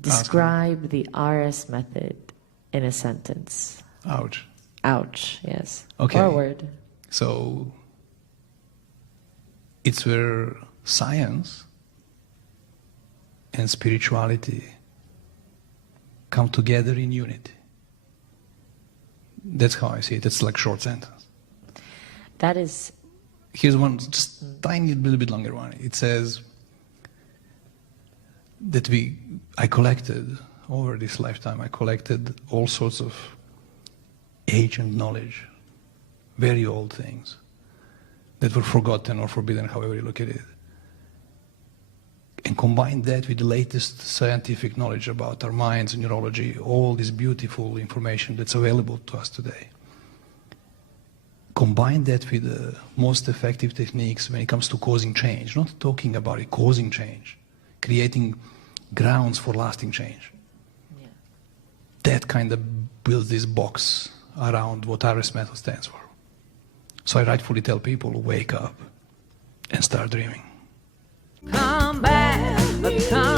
Describe the RS method in a sentence. Ouch. Ouch, yes. Okay. Or a word. So it's where science and spirituality come together in unity. That's how I see it. It's like a short sentence. That is... Here's one, just tiny little bit longer one. It says that I collected, over this lifetime, I collected all sorts of ancient knowledge, very old things that were forgotten or forbidden, however you look at it. And combine that with the latest scientific knowledge about our minds and neurology, all this beautiful information that's available to us today. Combine that with the most effective techniques when it comes to causing change, not talking about it, causing change, creating grounds for lasting change. Yeah. That kind of builds this box around what RS method stands for. So I rightfully tell people, wake up and start dreaming. Come back, come